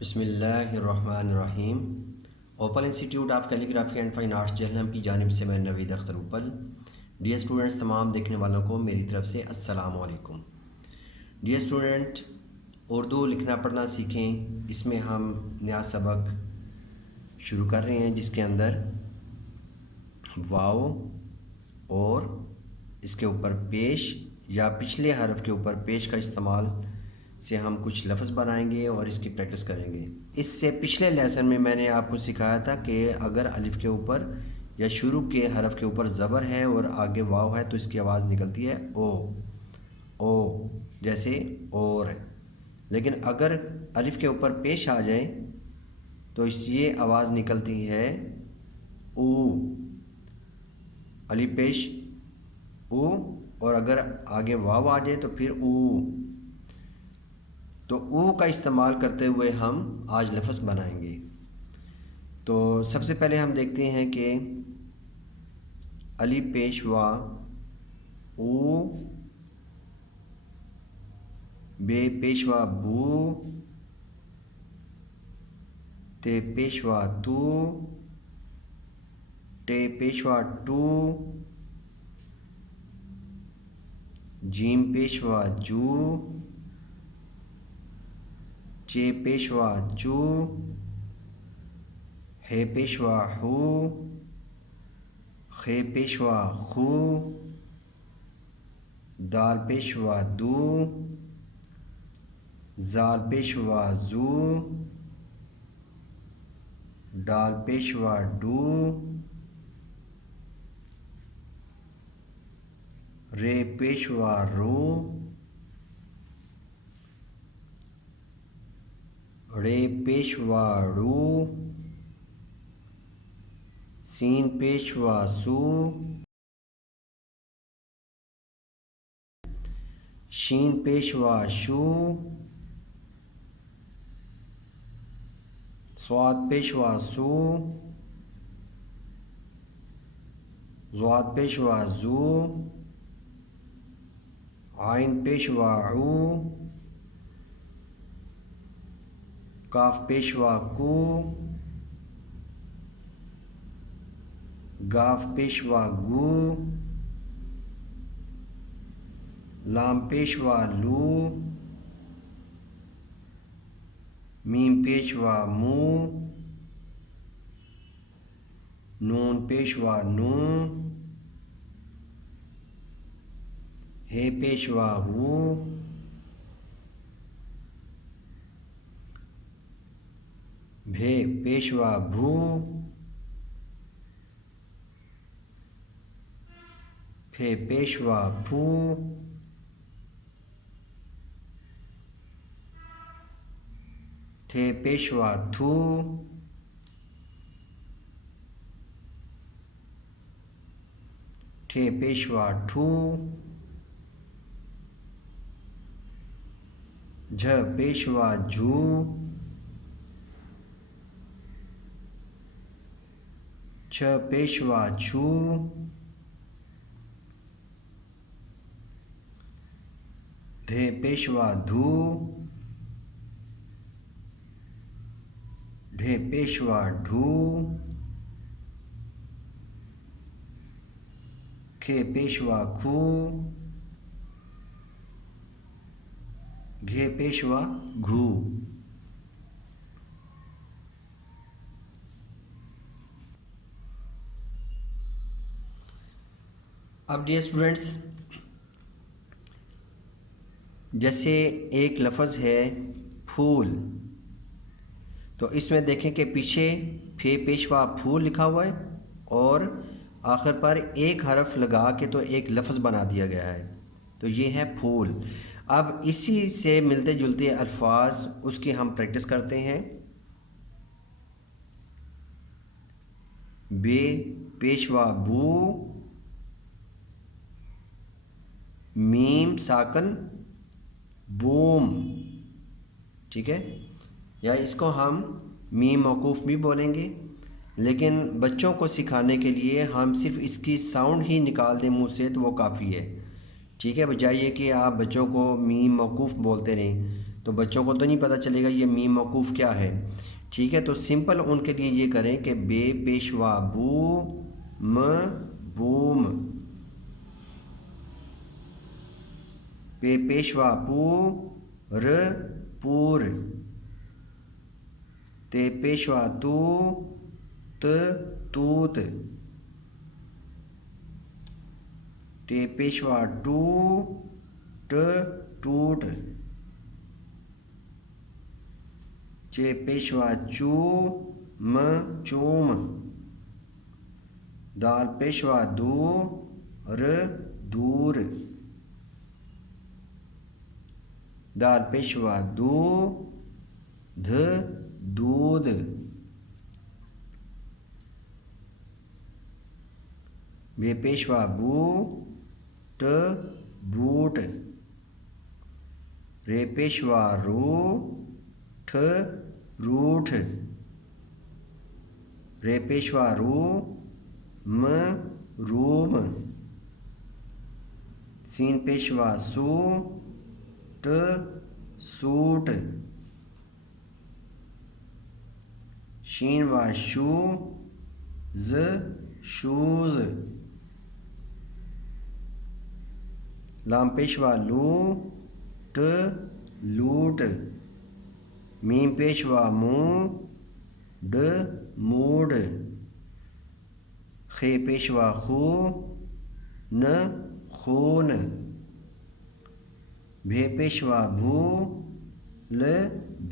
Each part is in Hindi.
बिस्मिल्लाहिर्रहमानिर्रहीम। Open institute of calligraphy and fine arts Jhelum की जानिब से मैं नवीद अख्तर उपल। डियर स्टूडेंट्स, तमाम देखने वालों को मेरी तरफ से अस्सलाम वालेकुम। डियर स्टूडेंट, उर्दू लिखना पढ़ना सीखें, इसमें हम नया सबक शुरू कर रहे हैं जिसके अंदर वाव और इसके ऊपर पेश या पिछले हरफ के ऊपर पेश का इस्तेमाल से हम कुछ लफ्ज़ बनाएंगे और इसकी प्रैक्टिस करेंगे। इससे पिछले लेसन में मैंने आपको सिखाया था कि अगर अलिफ के ऊपर या शुरू के हरफ के ऊपर ज़बर है और आगे वाव है तो इसकी आवाज़ निकलती है ओ, जैसे और। लेकिन अगर अलिफ के ऊपर पेश आ जाए तो ये आवाज़ निकलती है ऊ, अलिफ पेश ऊ, और अगर आगे वाव आ जाए तो फिर ऊ। तो ऊ का इस्तेमाल करते हुए हम आज लफ्ज़ बनाएंगे। तो सबसे पहले हम देखते हैं कि अलिफ पेश वा, ऊ, बे पेशवा बू, ते पेशवा तू, टे पेशवा टू, जीम पेशवा जू, चे पेशवा चू, हे पेशवा हू, खे पेशवा खू, दाल पेशवा दू, जाल पेशवा जू, डाल पेशवा डू, रे पेशवा रू, रे पेशवा रू, सीन पेशवा सू, शीन पेशवा शू, स्वाद पेशवा सू, ज़्वाद पेशवा जू, आइन पेशवा ऊ, काफ पेशवा कू, गाफ पेशवा गू, लाम पेशवा लू, मीम पेशवा मू, नून पेशवा नू, हे पेशवा हू, भे पेशवा भू, फे पेशवा फू, थे पेशवा थू, ठे पेशवा ठू, झ पेशवा झू, छ पेशवा छू, धे पेशवा धू, ढे पेशवा ढू, खे पेशवा खू, घे पेशवा घू। अब डियर स्टूडेंट्स, जैसे एक लफ्ज़ है फूल, तो इसमें देखें कि पीछे फे पेशवा फूल लिखा हुआ है और आखिर पर एक हरफ लगा के तो एक लफ्ज़ बना दिया गया है, तो ये है फूल। अब इसी से मिलते जुलते अल्फाज उसकी हम प्रैक्टिस करते हैं। बे पेशवा बू, मीम साकन बूम, ठीक है, या इसको हम मीम मौकूफ़ भी बोलेंगे, लेकिन बच्चों को सिखाने के लिए हम सिर्फ इसकी साउंड ही निकाल दें मुंह से तो वो काफ़ी है, ठीक है। बजाय कि आप बच्चों को मीम मौकूफ़ बोलते रहें, तो बच्चों को तो नहीं पता चलेगा ये मीम मौकूफ़ क्या है। ठीक है, तो सिंपल उनके लिए ये करें कि बे पेशवा बू म बूम, पे पेशवा पू र पूर, ते पेशवा तू त तूत, टे पेशवा टू ट टूट, चे पेशवा चू म चूम, दाल पेशवा दू र दूर, दाल पेशवा दू ध दूध, बे पेशवा बू ट बूट, रे पेशवा रू ठ रूठ, रे पेशवा रू म रूम, सीन पेशवा सू ट सूट, शीन व शू ज शूज, लाम पेशवा लू ट लूट, मीम पेशवा मू ड मूड, खे पेशवा खू न खून, भे पेशवा भू ल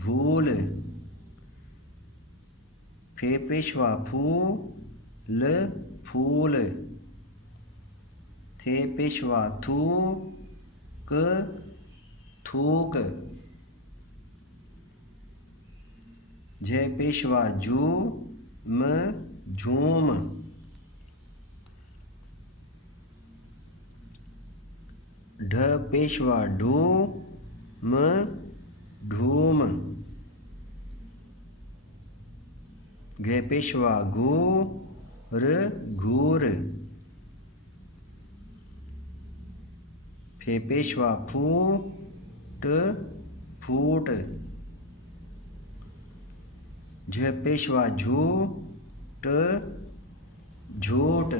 भूल, फे पेशवा फू ल फूल, थे पेशवा थू क थूक, झे पेशवा जू म झूम, ढ पेशवा ढू म ढूम, घे पेशवा घू र घूर, फे पेशवा फू ट फूट, झ पेशवा झू ट झूठ,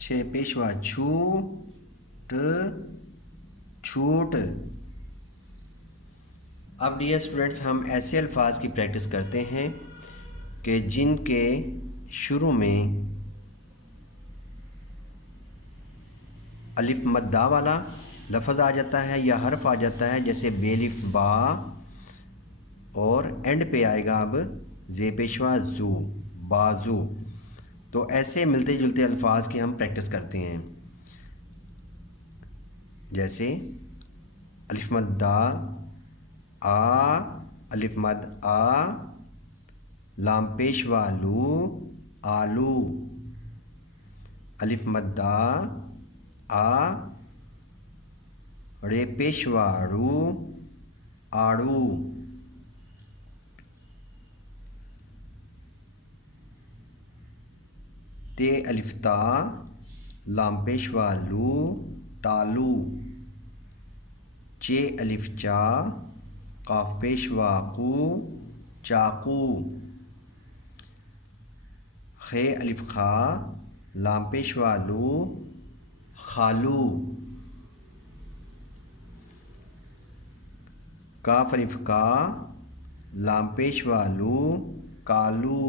छे पेशवा छू ट छूट। अब डियर स्टूडेंट्स, हम ऐसे अल्फाज की प्रैक्टिस करते हैं कि जिनके शुरू में अलिफ मद्दा वाला लफ्ज़ आ जाता है या हर्फ आ जाता है, जैसे बेलिफ बा, और एंड पे आएगा अब जे पेशवा जू, बाजू। तो ऐसे मिलते जुलते अल्फाज की हम प्रैक्टिस करते हैं, जैसे अलिफ मद्दा आ, अलिफ मद आ, लाम पेशवा लू आलू, अलिफ मद्दा आ, रे पेशवा रू आड़ू, ते अलिफ्ता, लाम पेशवा लू तालू, चे अलिफ चा, काफ पेशवा कू चाकू, खे अलिफ खा, लाम पेशवा लू खालू, काफ अलिफ का, लाम पेशवा लू कालू,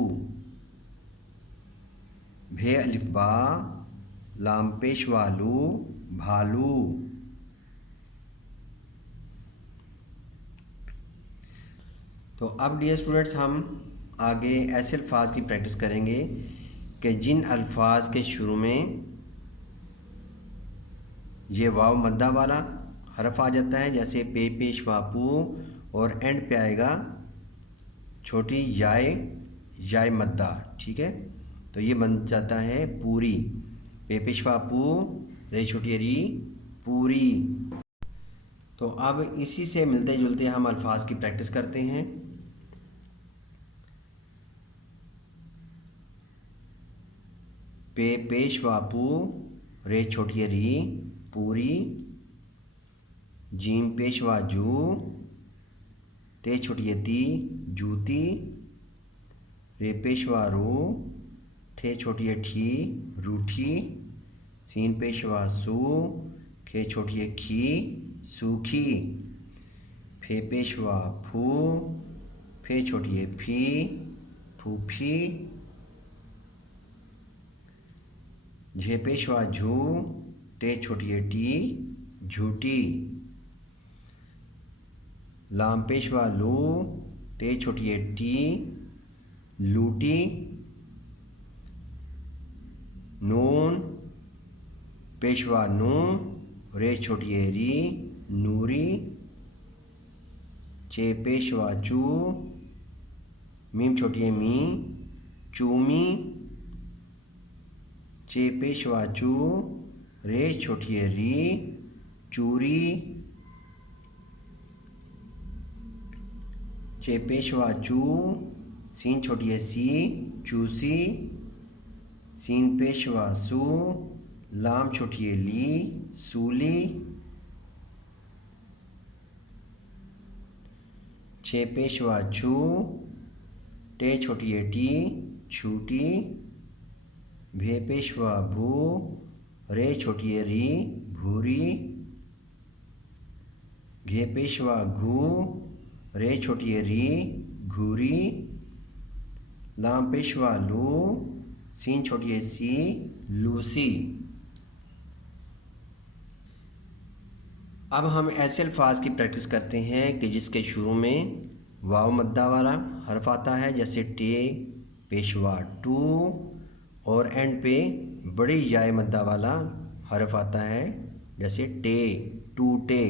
भे अलिफ बा, लाम पेशवा लू भालू। तो अब डियर स्टूडेंट्स, हम आगे ऐसे अल्फाज की प्रैक्टिस करेंगे कि जिन अल्फाज के शुरू में ये वाव मद्दा वाला हरफ आ जाता है, जैसे पे पेश वापू, और एंड पे आएगा छोटी याय, याय मद्दा। ठीक है, तो ये बन जाता है पूरी, पे पेश वापू, रे छोटी री, पूरी। तो अब इसी से मिलते जुलते हम अल्फाज की प्रैक्टिस करते हैं। पे पेश वापू, रे छोटी री पूरी, जीम पेशवा जू, ते छोटी ती जूती, रे पेशवा रू, ठे छोटी ठी रूठी, सीन पेशवा सू, खे छोटी खी सूखी, फे पेशवा फू, फे छोटी फी फूफी, झे पेशवा झू, टे छोटी टी झूठी, लाम पेशवा लू, टे छोटी टी लूटी, नून पेशवा नू, रे छोटी री नूरी, चे पेशवा चू, मीम छोटी मी चूमी, चे पेशवा चू, रे छोटी री चूरी, चे पेशवा चू, सीन छोटी सी चूसी, सीन पेशवा सू, लाम छोटी ली सूली, छे पेशवा छू, टे छोटी टी छूटी, भे पेशवा भू, रे छोटी री भूरी, घे पेशवा घू, रे छोटी री घूरी, लाम पेशवा लू, सीन छोटी सी लूसी। अब हम ऐसे अल्फाज की प्रैक्टिस करते हैं कि जिसके शुरू में वाव मद्दा वाला हर्फ आता है, जैसे टे पेशवा टू, और एंड पे बड़ी याय मद्दा वाला हर्फ आता है, जैसे टे टूटे।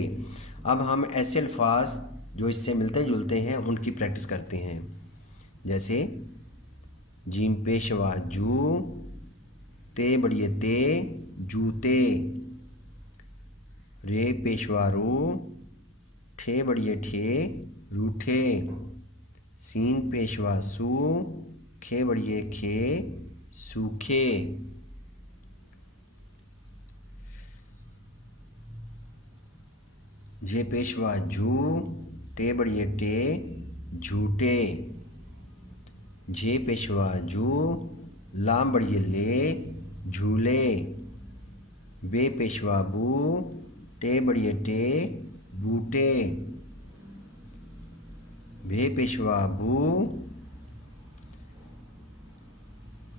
अब हम ऐसे अल्फाज जो इससे मिलते जुलते हैं उनकी प्रैक्टिस करते हैं, जैसे जीम पेशवा जू, ते बड़ी ते जूते, रे पेशवा रू, ठे बड़ी ठे रूठे, सीन पेशवा सू, खे बड़ी खे सूखे, जे पेशवा जू, टे बड़ी टे झूठे, जे पेशवा जू, लाम बड़ी ले झूले, बे पेशवा बू, टे बड़ी टे बूटे, भे पेशवा भू,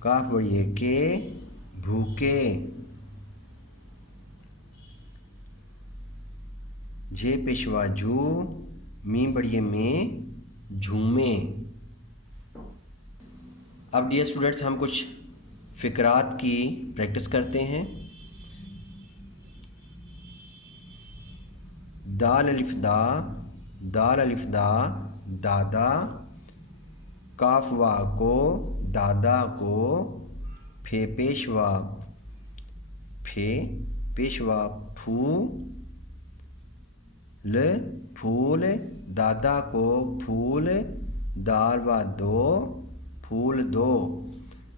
काफ बड़ी के भूखे, जे पेशवा जू, मी बड़ी में झूमे। अब डियर स्टूडेंट्स हम कुछ फ़िक्रात की प्रैक्टिस करते हैं। दाल अलिफ दा, दाल अलिफ दा दादा, काफ वा को दादा को, फे पेशवा फे पेशवा फू, ल फूल, दादा को फूल, दाल वा दो फूल दो,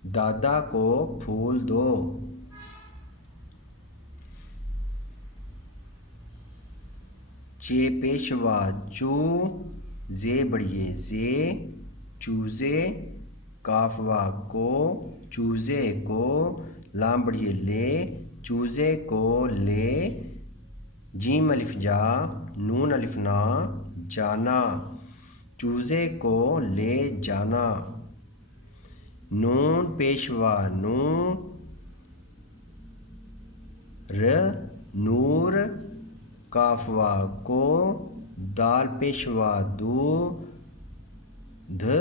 दादा को फूल दो। चे पेशवा चू, जे बड़िए जे चूजे, काफवा को चूजे को, लाम बड़िए ले चूजे को ले, जीम अलिफ जा, नून अलिफ ना जाना, चूजे को ले जाना, नून पेशवा नू, र नूर, काफवा को, दाल पेशवा दू, ध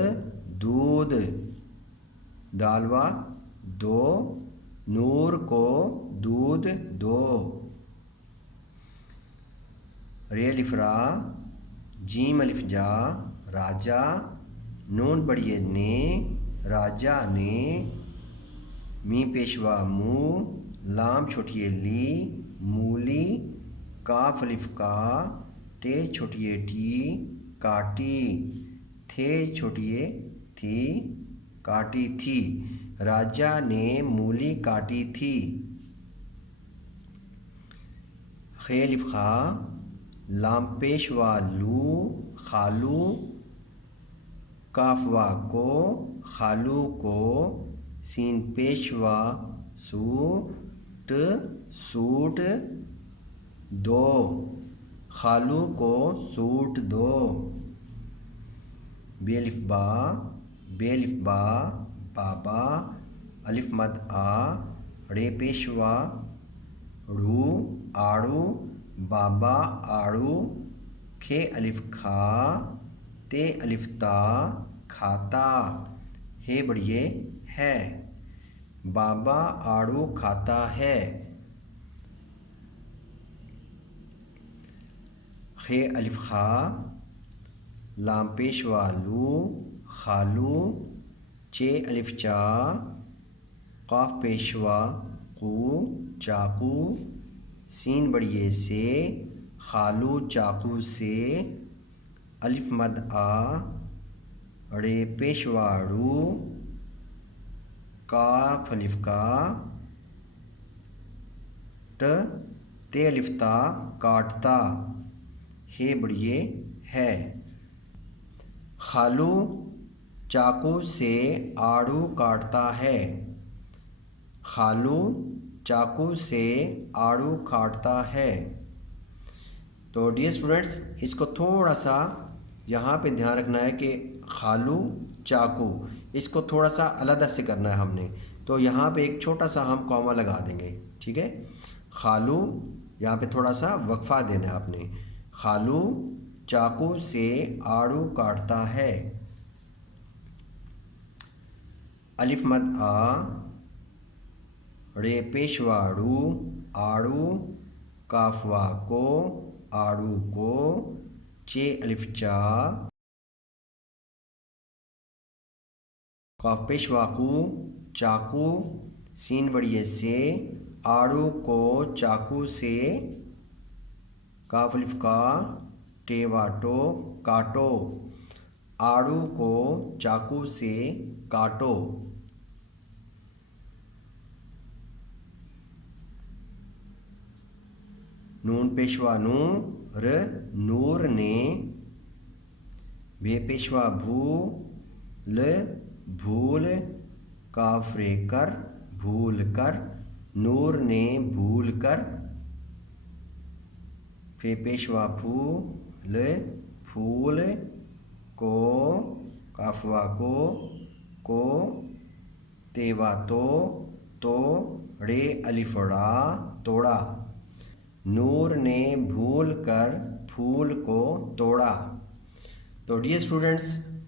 दूध, दालवा दो, नूर को दूध दो, रे अलिफ रा, जीम अलिफ जा राजा, नून बड़िए ने राजा ने, मी पेशवा मुँह, लाम छोटी ली मूली, काफ अलिफ का, टे छोटी टी काटी, थे छोटी थी काटी थी, राजा ने मूली काटी थी। खे अलिफ खा, लाम पेशवा लू खालू, काफ वा को खालू को, सीन पेशवा सूट सूट दो, खालू को सूट दो। बेलिफ बा बाबा, अलिफ मद आ, रे पेशवा रू आड़ू, बाबा आड़ू, खे अलिफ खा, ते अलिफ ता खाता, हे बढ़िए है, बाबा आड़ू खाता है। खे अलिफ खा, लाम पेशवा लू खालू, चे अलिफ चा, काफ पेशवा कू चाकू, सीन बढ़िए से खालू चाकू से, अलिफ मद आ, रे पेशवा रू, काफ अलिफ का, ते अलिफ ता काटता, हे बढ़िए है। खालू चाकू से आड़ू काटता है, खालू चाकू से आड़ू काटता है। तो डियर स्टूडेंट्स, इसको थोड़ा सा यहाँ पे ध्यान रखना है कि खालू चाकू, इसको थोड़ा सा अलग से करना है हमने। तो यहाँ पे एक छोटा सा हम कॉमा लगा देंगे, ठीक है। खालू, यहाँ पे थोड़ा सा वक्फा देना है आपने। खालू चाकू से आड़ू काटता है। अलिफ मद आ, रे पेशवा रू आड़ू, काफवा को आड़ू को, चे अलिफ चा, काफ पेशवा कू चाकू, सीन बढ़िए से आड़ू को चाकू से, काफ अलिफ का टेवाटो काटो, आड़ू को चाकू से काटो। नून पेशवा नूर नूर ने, भे पेशवा भूल भूल, काफ रे कर भूल कर, नूर ने भूल कर, फे पेशवा फूल फूल को, काफवा को, तेवा तो, रे अलिफड़ा तोड़ा, नूर ने भूल कर फूल को तोड़ा। तो डियर स्टूडेंट्स,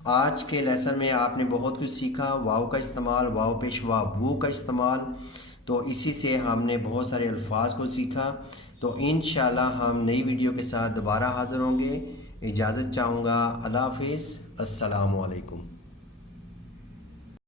आज के लेसन में आपने बहुत कुछ सीखा। वाव का इस्तेमाल, वाव पेशवा भू का इस्तेमाल, तो इसी से हमने बहुत सारे अल्फाज को सीखा। तो इंशाल्लाह हम नई वीडियो के साथ दोबारा हाज़िर होंगे। इजाज़त चाहूँगा। अल्लाह हाफ़िज़, अस्सलामु अलैकुम।